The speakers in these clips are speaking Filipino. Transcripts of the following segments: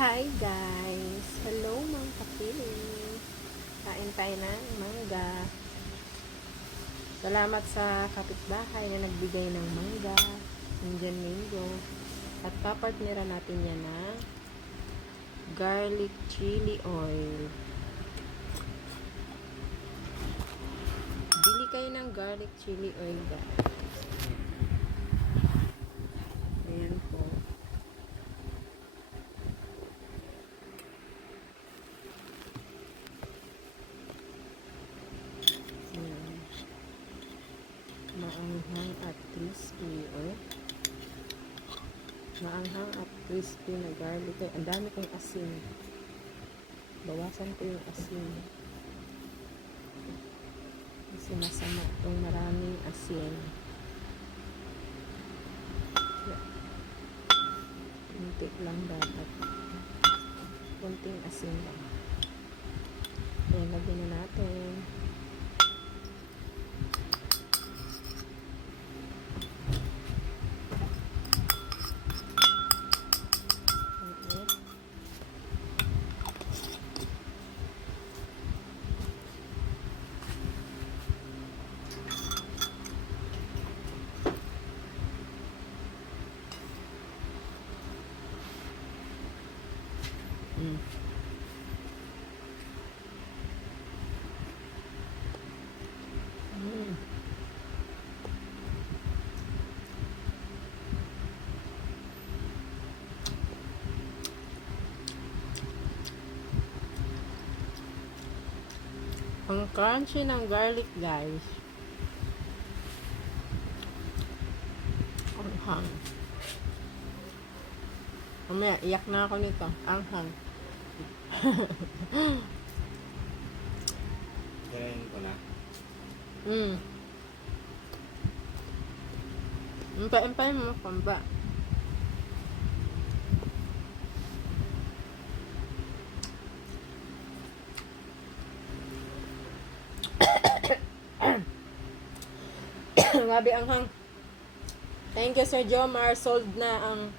Hi guys! Hello mga kapiling! Kain tayo ng mangga. Salamat sa kapitbahay na nagbigay ng mangga, Indian mango. At papartnera natin yan ng garlic chili oil. Bili kayo ng garlic chili oil guys. Ayan po. Maanghang at crispy maanghang at crispy na garlic. Ang dami kong asin, bawasan ko yung asin kasi masama itong maraming asin. Kunti lang dapat, kunting asin lang. Ayan, lagyan na natin. Ang crunchy ng garlic guys. Anghang. Mamaya, iyak na ako nito. Anghang. Kirain ko na. Empay mo, pamba. Grabe anghang. Thank you Sir Jomar. Sold na ang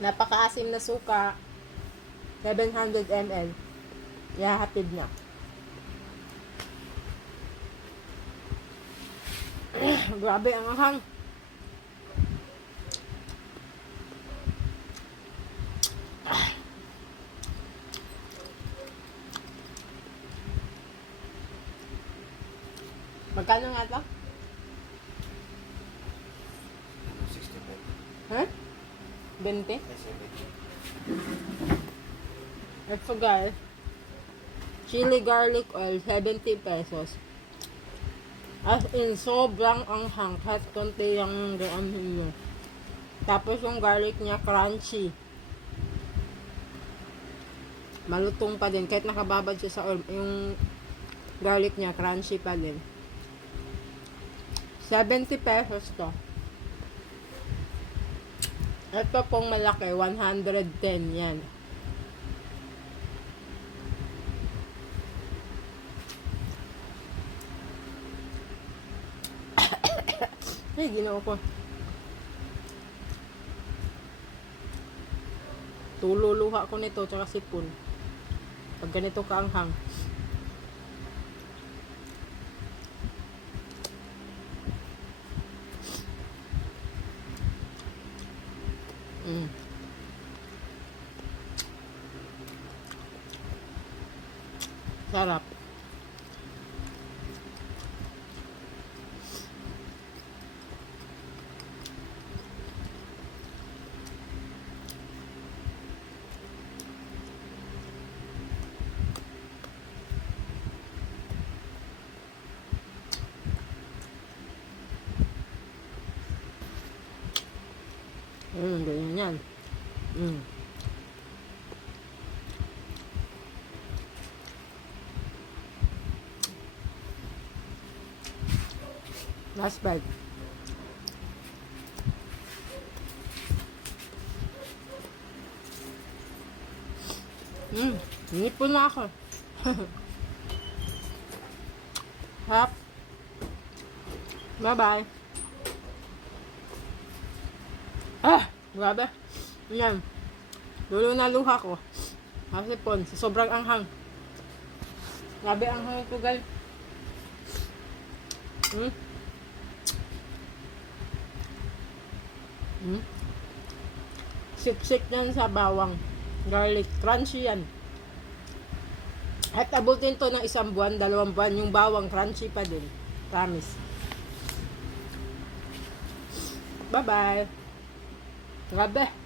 napakaasim na suka. 700 ml. Yahatid na. Grabe ang anghang. Magkano nga ito? 65. Huh? 20? Ay, 70. Ito guys. Chili garlic oil, 70 pesos. As in, sobrang anghang. Kahit konti yung gaanin mo. Tapos yung garlic niya, crunchy. Malutong pa din. Kahit nakababad siya sa oil, yung garlic niya, crunchy pa din. 70 pesos to. Ito pong malaki, 110 yan. Ay, ginawa ko. Tululuha ko nito, tsaka sipon. Pag ganito kaanghang. Sarap. Ganyan yan. Last bite. Nipon na ako. Hap. Bye-bye. Grabe. Yan. Lulo na luha ko. Kasi pon, sa sobrang anghang. Grabe anghang ito, guys. Hmm? Hmm? Sik-sik yan sa bawang. Garlic. Crunchy yan. At abutin to ng 1 buwan, 2 buwan. Yung bawang crunchy pa din. Promise. Bye-bye. Grabe.